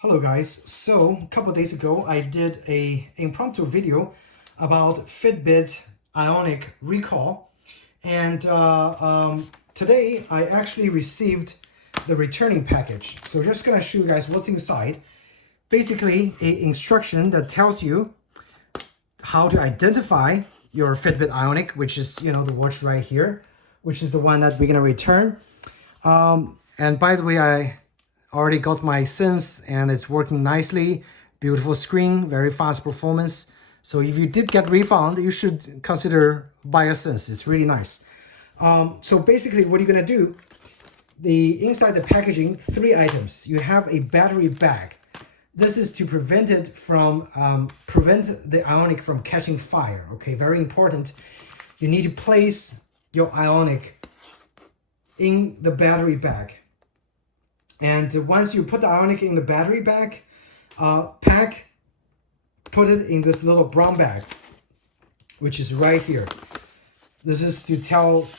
Hello guys, so a couple of days ago I did a impromptu video about Fitbit Ionic Recall, and today I actually received the returning package. So just gonna show you guys what's inside. Basically a instruction that tells you how to identify your Fitbit Ionic, which is the watch right here, which is the one that we're gonna return. And by the way, I already got my Sense and it's working nicely. Beautiful screen, very fast performance. So if you did get refund, you should consider buy a Sense. It's really nice. So basically what you're gonna do, inside the packaging, 3 items. You have a battery bag. This is to prevent the Ionic from catching fire. Okay, very important. You need to place your Ionic in the battery bag. And once you put the Ionic in the battery bag, put it in this little brown bag, which is right here. This is to tell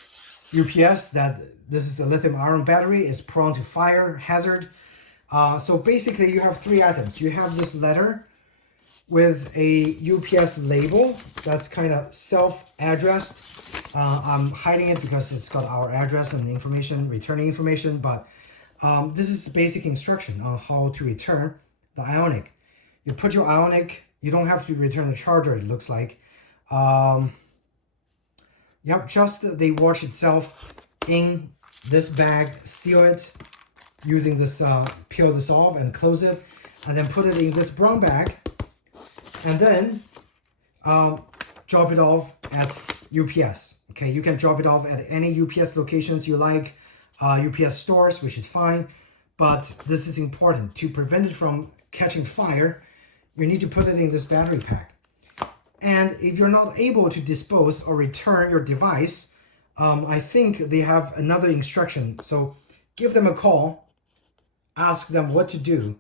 UPS that this is a lithium ion battery, is prone to fire hazard. So basically you have 3 items. You have this letter with a UPS label that's kind of self-addressed. I'm hiding it because it's got our address and information, returning information, but this is basic instruction on how to return the Ionic. You put your Ionic, you don't have to return the charger, it looks like. Yep, just the watch itself in this bag, seal it using this, peel this off and close it, and then put it in this brown bag, and then drop it off at UPS. Okay, you can drop it off at any UPS locations you like. UPS stores, which is fine, but this is important. To prevent it from catching fire, you need to put it in this battery pack. And if you're not able to dispose or return your device, I think they have another instruction. So give them a call, ask them what to do.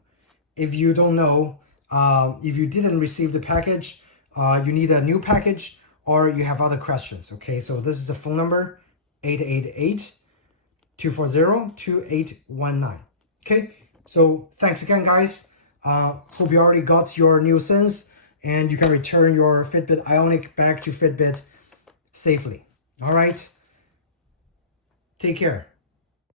If you don't know, if you didn't receive the package, you need a new package, or you have other questions. Okay, so this is the phone number, 888-240-2819. Okay, so thanks again, guys. Hope you already got your new Sense and you can return your Fitbit Ionic back to Fitbit safely. All right, take care.